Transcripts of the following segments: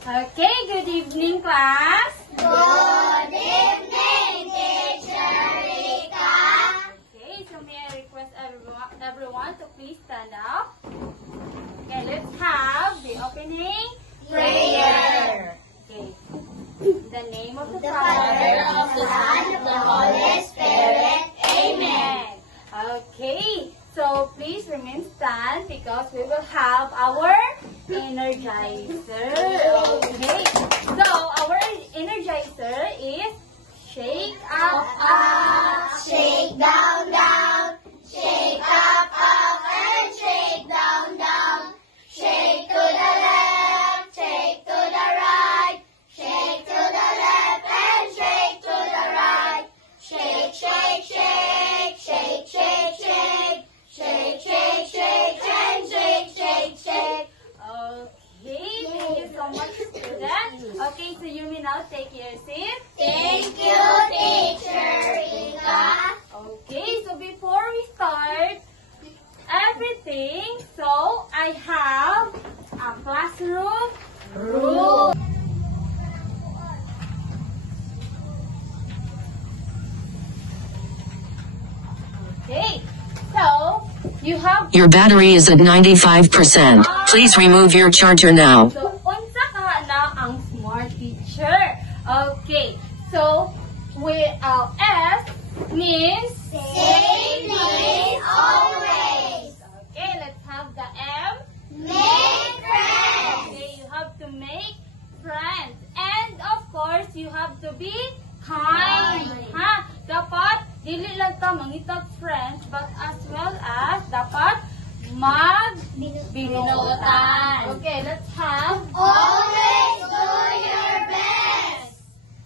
Okay, good evening, class. Good evening, Teacher Rika. Okay, so may I request everyone to please stand up. Okay, let's have the opening Prayer. Okay. In the name of the The Father, of the Son, of the Holy Spirit. Amen. Okay, so please remain stand because we will have our energizer. Okay, so our energizer is shake up, up, Shake down, down. Shake up, and shake down, down. Shake to the left, shake to the right. Shake to the left and shake to the right. Shake, shake, shake, shake, shake, shake. Shake, shake, shake, and shake, shake, shake. Okay, thank you so much, students. Okay, so you may now take your seat. Thank you, Teacher Rika. Okay, so before we start everything, so I have a classroom rule. Okay, so you have Your battery is at 95%. Please remove your charger now. So, unsa ka na ang smart teacher? Okay, so S means Say please always. okay, let's have the M. Make friends. Okay, you have to make friends. And of course, you have to be kind. Ha? Dapat, dili lang ka mangitag friends, but as well as dapat binuotan. Okay, let's have Always do your best.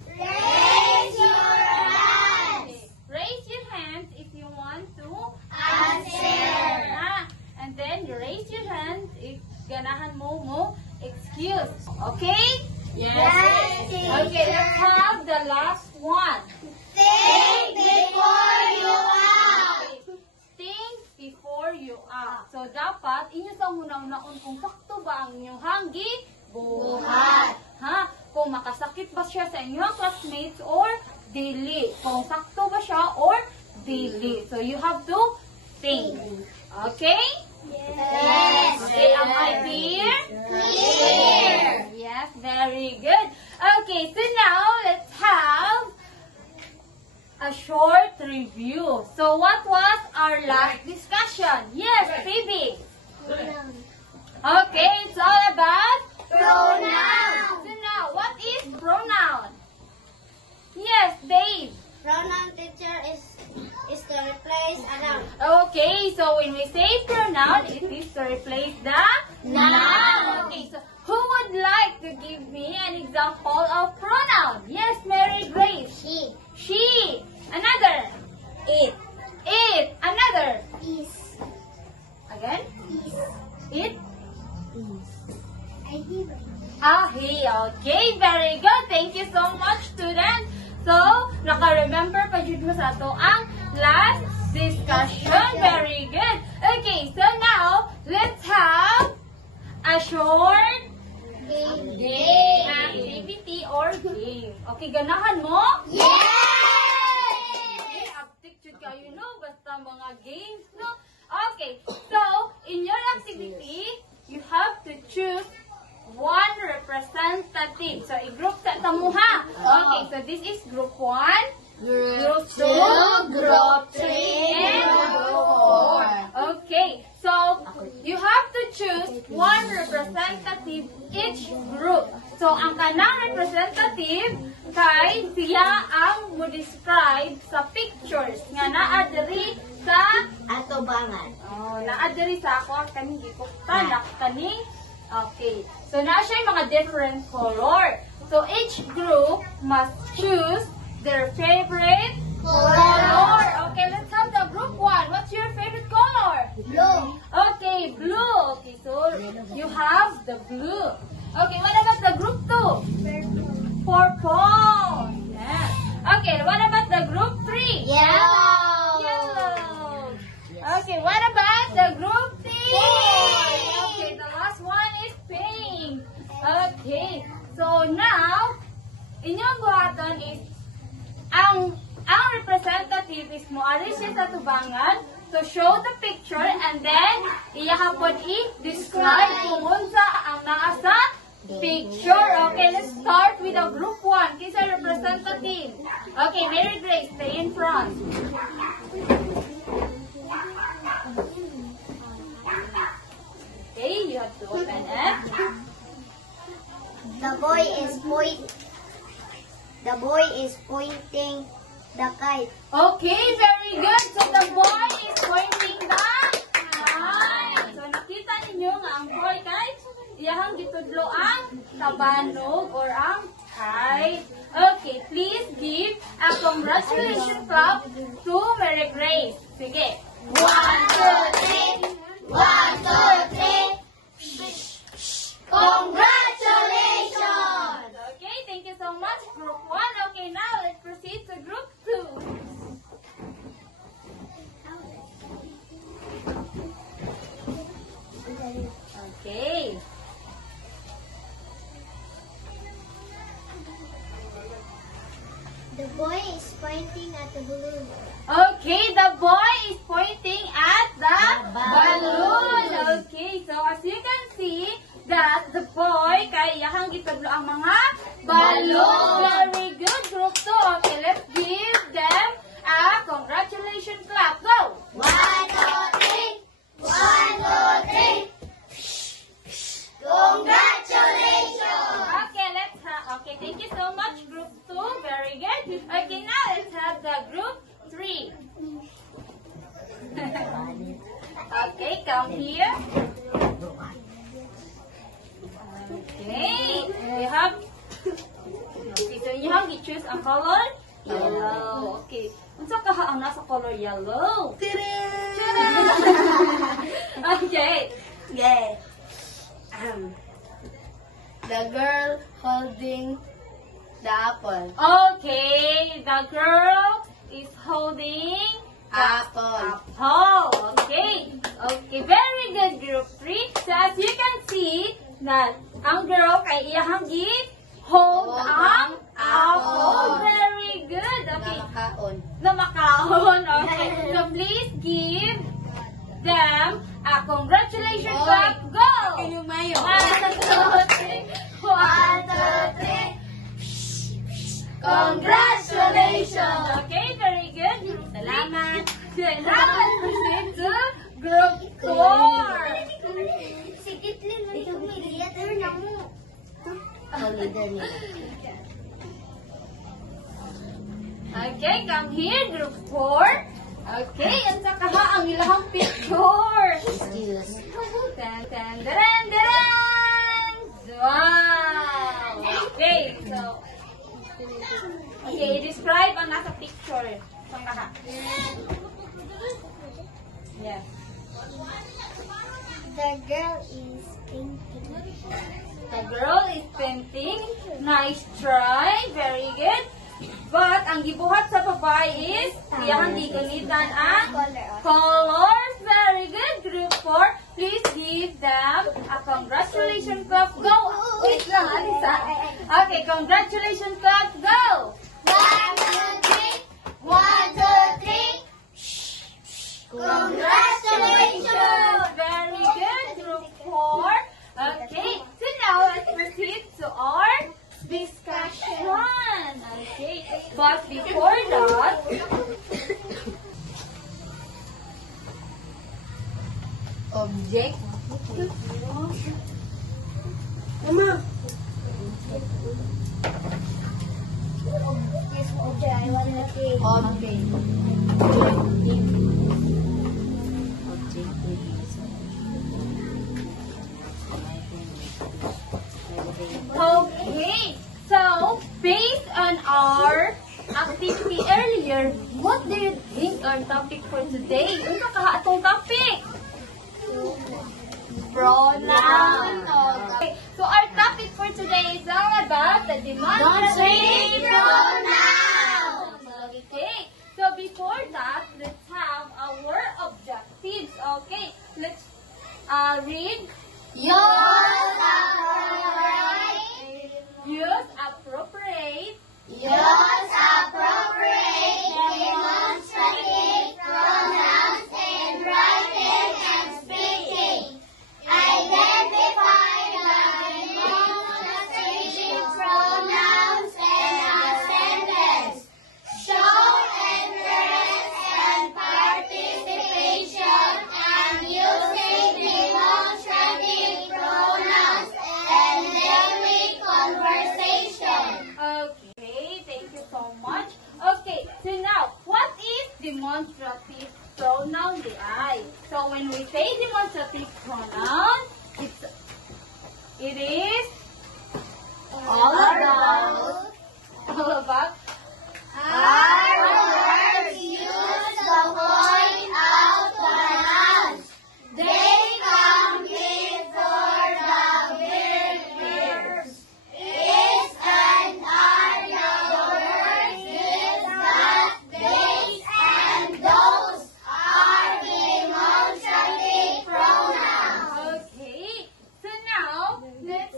Raise your hands. okay, raise your hands if you want to Answer. Ha? And then you raise your hand if ganahan mo excuse. Okay? Yes, Okay, let's have the last one. Think before you act. Think before you act. So, dapat, inyo sa unang-unaon kung sakto ba ang inyong buhat. Ha? Kung makasakit ba siya sa inyong classmates or dili. Kung sakto ba siya or dili. So, you have to think. Okay? Yes. Okay, am I clear? Clear. Yes, very good. Okay, so now let's have a short review. So what was our last discussion? Yes, Phoebe. Okay, it's all about Pronoun. So now, what is pronoun? Yes, Dave. Pronoun, teacher, is to replace a noun. Okay, so when we say pronoun, it is to replace the Noun. Okay, so who would like to give me an example of pronoun? Yes, Mary Grace. She. She. Another. It. It. Another. Is. Again. It. I give it. He. Okay, very good. Thank you so much, students. So, naka-remember pa jud mo sa to ang last discussion. Very good. Okay, so now, let's have a short Game. activity or game. Okay, ganahan mo? Yes! Okay, aptik jud kayo, no? Basta mga games, no? Okay, so, in your activity, you have to choose one representative. So, i-group sa tamo ha. Okay, so this is group 1, group 2, Group 3, and Group 4. Okay, so you have to choose one representative each group. So, ang kanang representative kay siya ang mo-describe sa pictures nga naa diri sa Atubangan. naa diri sa ako kaning gikuktanak kaning okay. So, naa siya yung mga different color. So, each group must choose their favorite color. Okay, let's have the group 1. What's your favorite color? Blue. Okay, blue. Okay, so you have the blue. Okay, what about the group 2? Purple. Yeah. Okay, what about the group 3? Yellow. Yellow. Okay, what about the group 3? Pink. Okay, the last one is pink. Okay, So now, inyong buhaton is ang representative is moari siya sa tubangan to show the picture and then iyahapon i-describe kung unsa ang naa sa picture. Okay, let's start with the group 1. Kisa representative. Okay, Mary Grace, stay in front. Okay, you have to open it. The boy is pointing the kite. Okay, very good. So the boy is pointing the kite. So nakita ninyo nga ang boy kay iyahang gitudlo ang tabanog or ang kite. Okay, please give a congratulations clap to Mary Grace. Sige. 1, 2, 3. 1, 2, 3. Congratulations! Okay, thank you so much, Group 1. Okay, now let's proceed to Group 2. Okay. The boy is pointing at the balloon. Okay, the boy is pointing at the balloon. Okay, so as you can see that the boy kay iyahang gitudlo ang mga balloon. Very good, Group 2. Okay, let's give them a congratulations clap. Go! 1, 2, 3. 1, 2, 3. Congratulations! Okay, thank you so much, Group 2. Very good. Okay, now let's have the Group 3. Okay, come here. Okay, we have. Okay, so you have to choose a color yellow. Okay, unsa ka ang nasa color yellow? Okay. Yay. The girl holding the apple. Okay, the girl is holding Apple. apple. Okay. Okay, very good, Group 3. So as you can see, that ang girl kay iyahang hold ang apple. Very good. Okay. Namakaon. Okay. So please give them a congratulations clap. Go! 1, 2, 3. 1, 2, 3. Congratulations! Okay, very good. Salamat. Good. Now let's proceed to Group 4. Sikit lang ito, leader na mo. Okay, come here, Group 4. Okay, ang sakaha ang ilahang picture. Excuse. Tan, tan, daran, daran. Wow. Okay, so. Okay, describe ang nasa picture. Sakaha. Yes. The girl is painting. The girl is painting. Nice try. Very good. But ang gibuhat sa babae is iyang gigamitan ang colors. Very good. Group 4. Please give them a congratulations clap. Go. Wait lang, Alisa. Okay, congratulations clap. Go. 1, 2, 3. 1, 2, 3. Congratulations! Very good. Group 4. Okay. So now let's proceed to our discussion. Okay. But before that, Object. Yes, object. I want to say. Object. okay. So, based on our activity earlier, what do you think our topic for today? Ano ka atong topic? Pronoun. Okay. So, our topic for today is all about the demonstrative pronouns. Okay. So, before that, let's have our objectives. Okay. Let's read. You're alright. You demonstrative pronoun di ay. So when we say demonstrative pronoun, it is all about Are the words used to point out the nouns? They come before the verb verbs. Is and are the words this, that, these, and those are demonstrative pronouns. Okay. So now, let's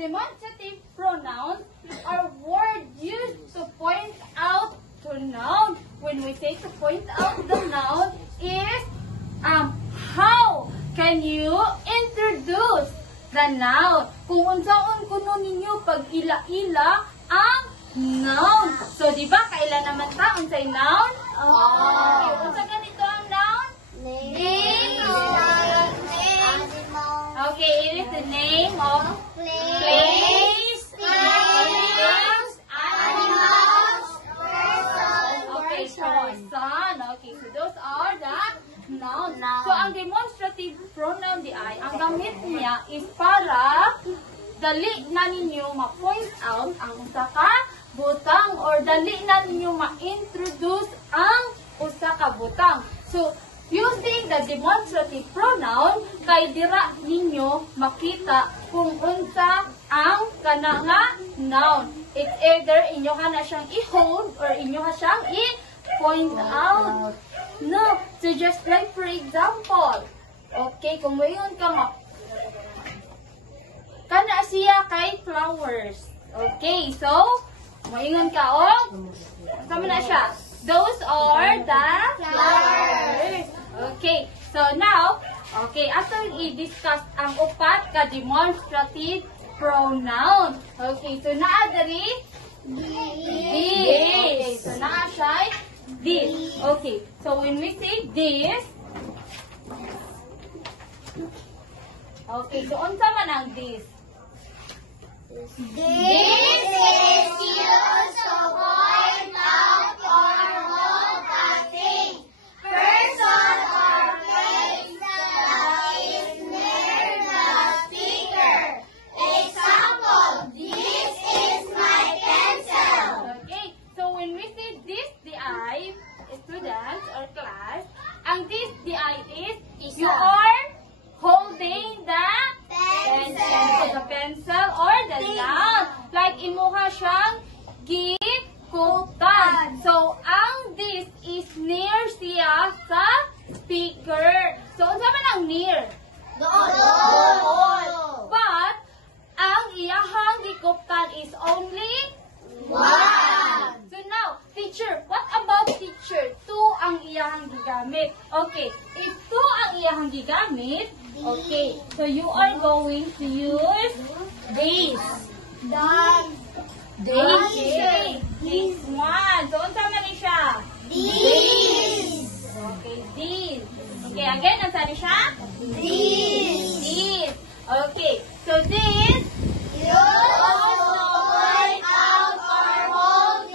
demonstrative pronouns are words used to point out to noun. When we say to point out the noun is how can you introduce the noun? Kung unsaon kuno ninyo pag ila-ila ang noun. So di ba kaila naman ta unsay noun? Okay, unsa ganito ang noun? Okay, it is the name of place, names, animals, okay, person. Okay, so those are the nouns. So, ang demonstrative pronoun di ay, ang gamit niya is para dali na ninyo ma-point out ang usa ka butang or dali na ninyo ma-introduce ang usa ka butang. So, using the demonstrative pronoun, kay dira ninyo makita kung unsa ang kana nga noun. It's either inyo ka na siyang i-hold or inyo ka siyang i-point out. No, so just like for example, okay, kung mayon ka kana siya kay flowers. Okay, so, mayon ka sama na siya. Those are the flowers. Okay, so now, okay, atong i-discuss ang upat ka demonstrative pronoun. Okay, so naa diri this. So naa siya this. Okay, so when we say this, okay, so unsa man ang this? This is used to point out or hold a thing, person, or place that is near the speaker. Example, this is my pencil. Okay, so when we say this, the I, students or class, ang this, the I is, you are holding the pencil, the pencil or the noun. Like, imuha siyang gikutan. So, ang this is near siya sa speaker. So, unsa man ang near? Doon. But, ang iyahang gikutan is only One. So now, teacher, what about teacher? 2 ang iyahang gigamit. Okay, if 2 ang iyahang gigamit, okay, so you are going to use this. Okay, this one. So, unsa man ni siya? This. Okay, this. Okay, again, unsa ni siya? This. Okay, so this, Used to point out or hold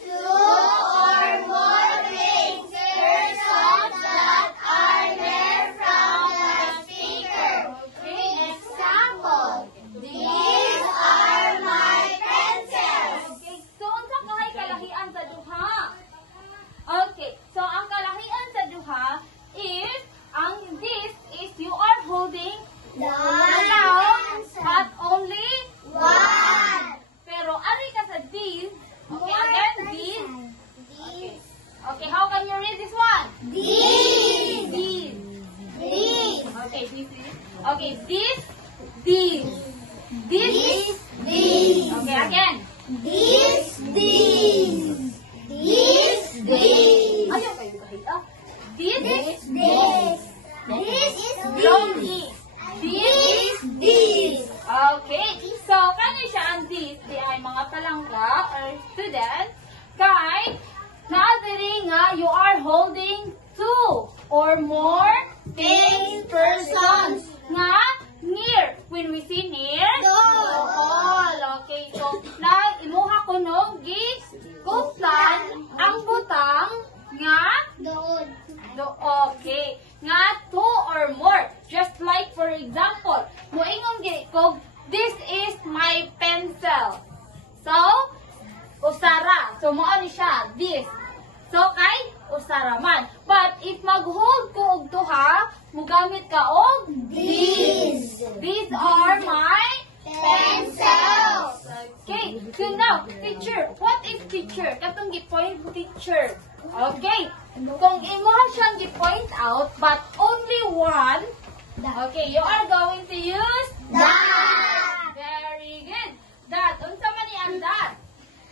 two or more things, persons that are near from the speaker. Example, these are my pencils. okay, so unsa kahay kalahian sa duha? Okay, so ang kalahian sa duha is, ang this is you are holding the noun, but only One. pero ari ka sa this, okay, again, this. Okay. Okay, how can you read this one? These. This. These. Okay, this is. Okay, this. This. This is. These. Okay, again. These. These. These. These. Ayaw kayo kahit ah. This. This. This. Long E. This. This. Okay, so kani siya ang this, di ay mga palangga or students, kay naadiri nga you are holding 2 or more Things, persons. nga near. When we see near, Doon. okay, so na imuha ko no gikutan ang butang nga this is my pencil. So, usara. So, mao ni siya, this. So, kay usara man. But, if mag-hold ko og duha, mugamit ka og These. these are my Pencils. okay. So now, teacher. What is teacher? Katong gi-point teacher. Okay. Kung imo siyang gi-point out, but only one, okay, you are going to use That. very good. That. Unsa man ni ang that?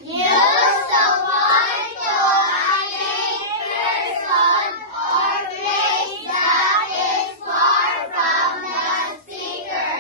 Use the one to name person or place that is far from the speaker.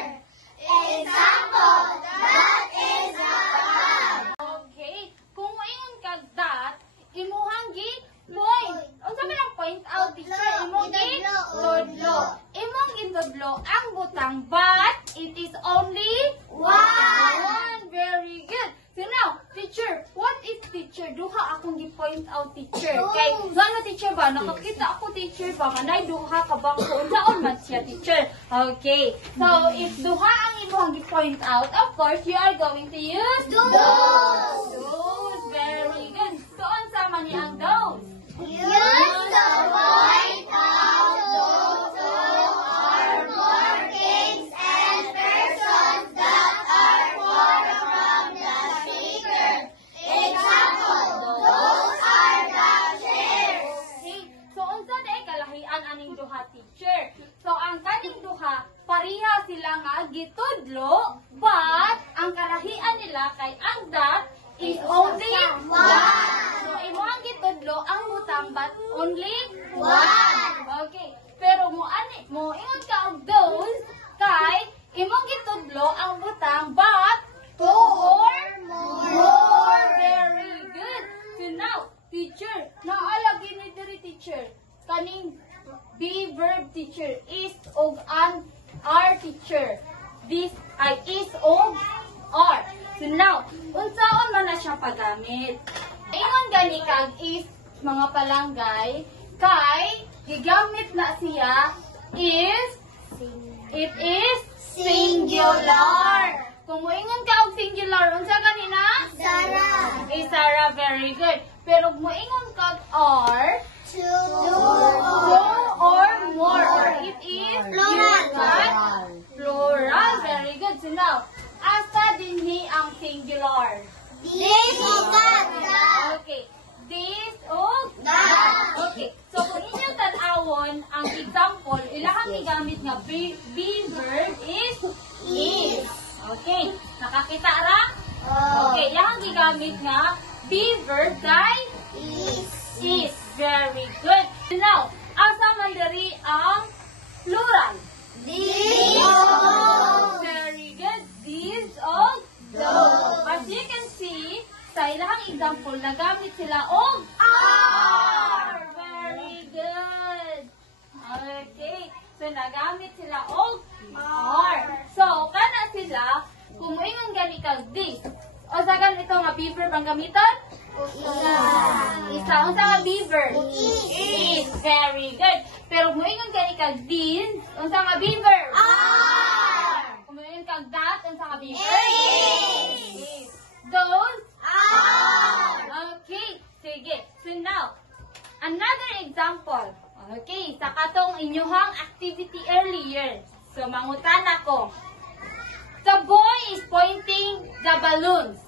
Example, that is a bag. Okay. Kung moingon kag that, imuhang gi-point. Unsa man ang point out, teacher? Imong gi-tudlo. Imong gi-tudlo ang butang, but it is only one. Very good. So now, teacher, what is teacher? Duha akong gi-point out, teacher. Okay. So ano, teacher ba? Nakakita ako, teacher ba? Manay duha ka bang kung naon man siya, teacher. Okay. So, if duha ang imong gi-point out, of course, you are going to use Those. those. Very good. So, unsa man ni ang those? Use the point out those who are more things and persons that are far from the speaker. Example, those are the chairs. Okay. So, unsa day kalahian aning duha, teacher? So, ang kaning duha, pareha sila nga gitudlo, but ang kalahian nila kay ang that is only one. So, imo ang gitudlo ang butang, but only One. Okay. Pero mo ingon ka og those kay imong gitudlo ang butang, but two or more. Very good. So now, teacher, naalagi ni diri, teacher. Kaning be verb, teacher, is og an are, teacher. This ay is og are. So now, unsaon man na siya paggamit? Ingon gani kag is, mga palanggay, kay gigamit na siya is it is singular. Kung moingon ka og singular, unsa kanina? Sarah. Sarah, very good. Pero moingon kag are, Two. or more, or it is Plural. plural. Very good. So now, asa dinhi ang singular? This is that. Okay. This og That. okay. So kung inyong tan-awon ang example, ilahang igamit nga be verb is Is. Okay. Nakakita ra? Oh. Okay, ilahang igamit nga be verb kay Is. is. Very good. Now, asa man diri ang plural? These. Very good. These og Those. as you can see, sa ilahang example, nagamit sila og Are. Very good. Okay. So, nagamit sila og are. So, kana sila, kung moingon gani kag this, o sa ganito nga be verb ang gamiton? Isa. Unsa nga be verb? Is. Very good. Pero kung moingon gani kag this, unsa nga be verb? Are. Kung moingon kag that, unsa nga be verb? Is. Those. Are. Okay. Sige. So now, another example. Okay. Sa katong inyuhang activity earlier. So, mangutan ako. The boy is pointing the balloons.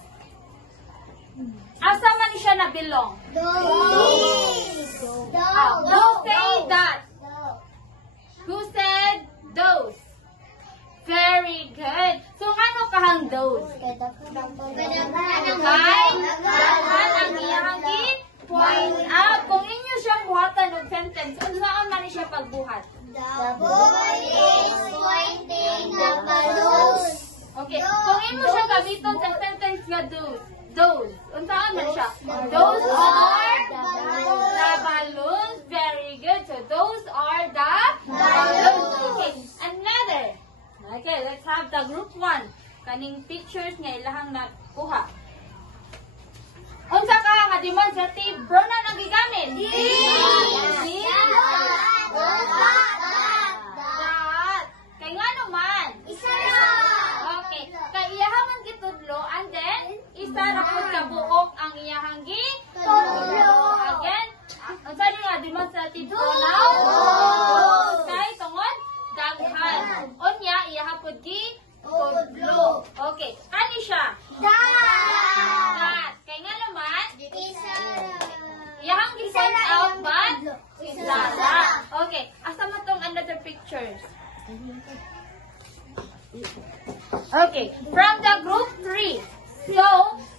Asa man siya na belong? Those. Who said that? Who said those? Very good. So, ano kahang those? Kay, daghan ang iyang point out. Kung inyo siyang buhatan ng sentence, saan man siya pagbuhat? The boy is pointing the balloons. Okay. Kung imo siya gamiton sa sentence nga those. Unsaan man siya? Those are the balloons. Very good. So, those are the balloons. Okay. Another. Okay, let's have the group 1. Kaning pictures nga ilahang nakuha. Unsa ka nga demonstrative pronoun ang gigamit? That. Kay ngano man? Okay. Kay isa ra pud ka buok ang iyahang Tulo. Again, ang saan nga demonstrative pronoun? Okay, tungod daghan. Unya iyaha pud tudlo. Okay, ani siya? That. Kay nga naman, iyahang gi-point out but isa ra. Okay, asa mo tong another pictures? Okay, from the group 3. So,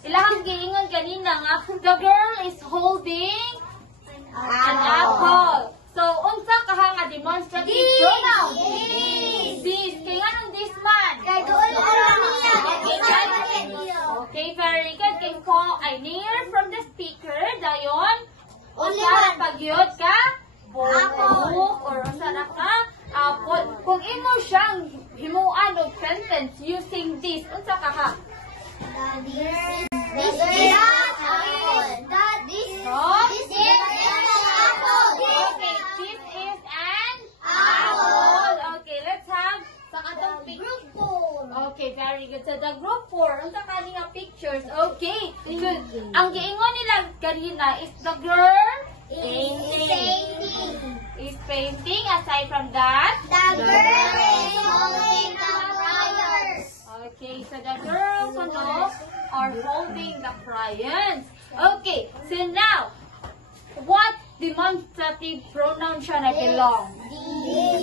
ilahang giingon kanina nga, the girl is holding an apple. So, unsa kaha nga demonstrative pronoun? This. Kay nga nung this man? Okay, very good. Kay ko ay near from the speaker, dayon. Unsa ra pagyod ka? Book or unsa ra ka? Apple. Kung imo siyang himuan og sentence using this, unsa ka ha? Okay, this is an apple. Okay, let's have sa atong picture. Okay, very good. So, the group 4, unsa kani nga pictures? Okay, good. Ang giingon nila kanina is the girl is painting. Aside from that, okay, so the girls are holding the crayons. Okay, so now, what demonstrative pronoun siya na belong?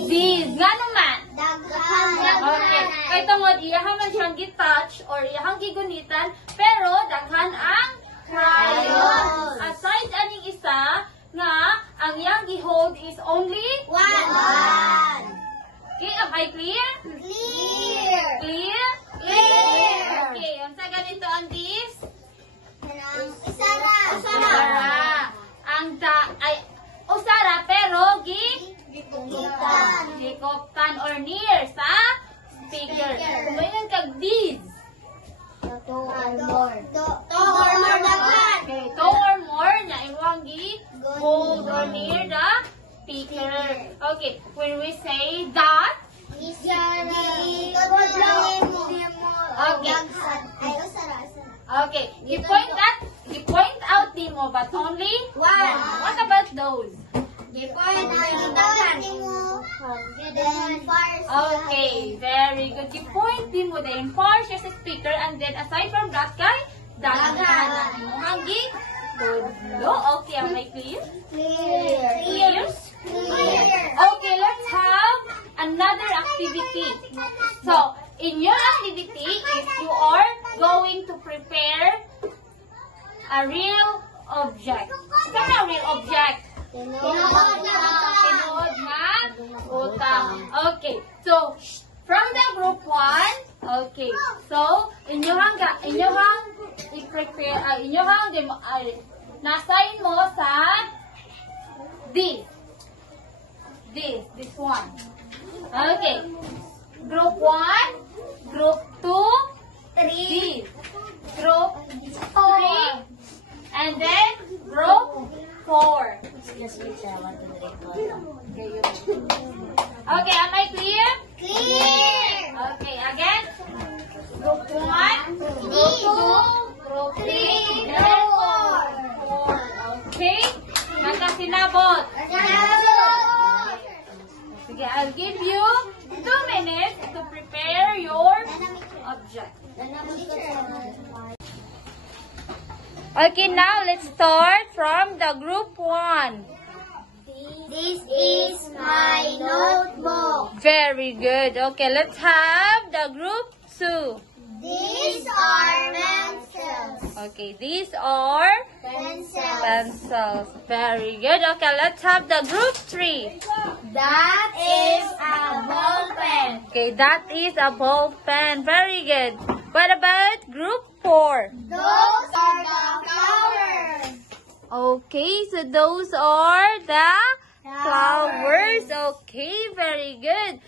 These. Nga naman? Okay. Kaya tungod, iyahang man siyang gitouch or iyahang gigunitan, pero daghan ang crayons. Aside aning isa, nga, ang iyang gihold is only One. Okay, am I clear? Clear. Clear? Clear. Okay, ang sa ganito ang this? Isara. Usara. Ang ay usara pero gikoptan or near sa speaker. Kumayon kag these. Two or more dapat. Okay, two or more na iwang hold or near the speaker. Okay, when we say that, okay, you point out demo but only one. What about those? Okay, very good. You point demo the enforce as a speaker and then aside from that guy, daghan ang tudlo. Okay, am I clear? Clear? Okay, let's have another activity. So, in your activity, if you are going to prepare a real object. Ito na real object. Tinuod na utang. Okay, so, from the group 1, okay, so, inyong i-prepare, na-assign mo sa this one. Okay, group 1, group 2, 3, group 3, and then group 4. Okay, am I clear? Okay, again. Group 1, group 2, group 3, group 4. Okay? Nakasinabot. Sige, I'll give you 2 minutes to prepare your object. Okay, now let's start from the group 1. This is my notebook. Very good. Okay, let's have the group 2. These are pencils. Okay, these are pencils. Very good. Okay, let's have the group 3. That is a ball pen. Okay, that is a ball pen. Very good. What about group 4? Those are the flowers. Okay, so those are the flowers. Okay, very good.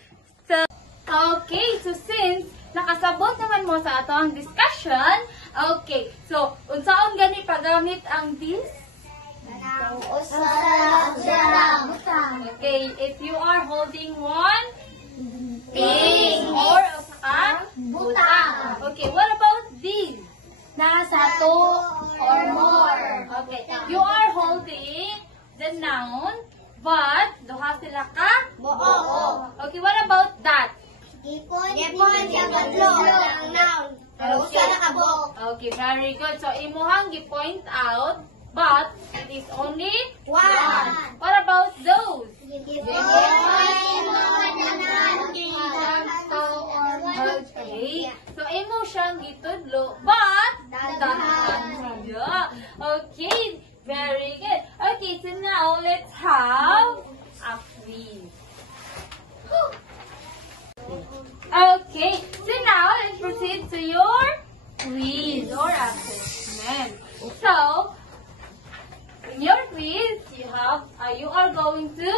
Okay, so since nakasabot naman mo sa ato ang discussion, okay, so unsaon gani paggamit ang this? Okay, if you are holding one ping or butang. Okay, what about these? Nasa two or more. Okay. You are holding the noun, but duha sila ka? Buo. Okay, what about that? Gipon sa badlo ang noun. Usa na kabok. Okay, very good. So, imuhang gi-point out, but it is only One. What about those? Okay. So, imo siyang gitudlo, but daghan siya. Okay, very good. Okay, so now let's have a quiz. Okay, so now let's proceed to your quiz or assessment. So, in your quiz, you are going to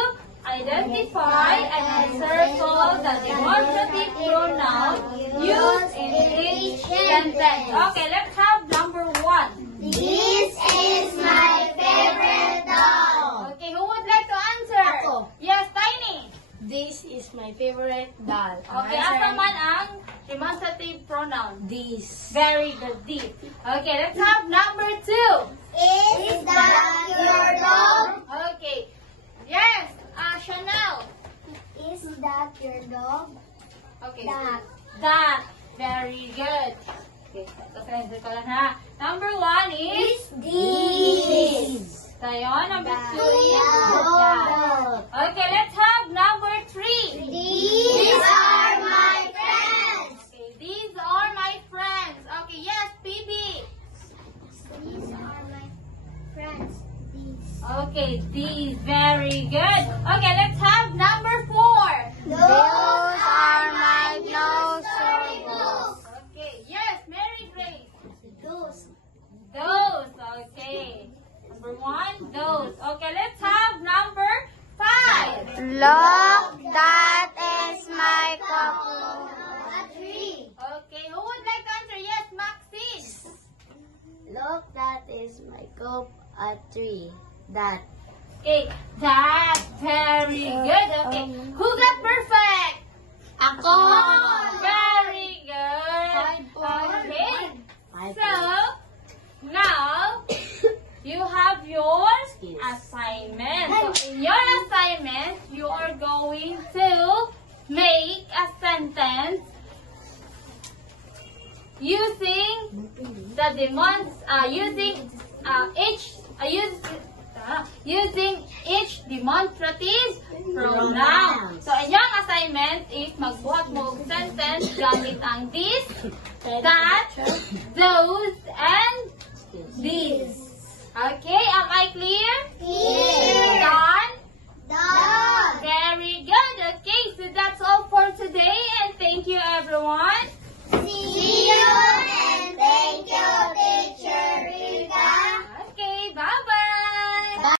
identify and circle the demonstrative pronoun used in each sentence. Okay, let's have number 1. This is my favorite doll. Okay, who would like to answer? Ako. Yes, Tiny. This is my favorite doll. Okay, asa man ang demonstrative pronoun? This. Very good, this. Okay, let's have number 2. Is that your dog? Okay. Yes, Chanel. Is that your dog? Okay. That. That. Very good. Okay, so ko lang ha. Number 1 is This. tayo. Number 2 is Yeah. that. Okay, let's have number 3. These are my friends. Okay, these are my friends. Okay, yes, PB. These are my friends. These. Okay, these. Very good. Okay, let's have number 4. Those are my nursery books. Okay, yes, Mary Grace. Those. Those. Okay. Number 1, those. Okay, let's have number 5. Look, that is my cup. A tree. Okay, who would like to answer? Yes, Maxine. Look, that is my cup. A tree. That. Okay, that. Very good. Okay, who got perfect? Ako. Very good. Okay, so now you have your assignment. So in your assignment, you are going to make a sentence using the using each demonstrative pronoun. So inyong assignment is magbuhat mo og sentence gamit ang this, that, those, and these. Okay, am I clear? Clear. Done? Done. Very good. Okay, so that's all for today, and thank you everyone. See you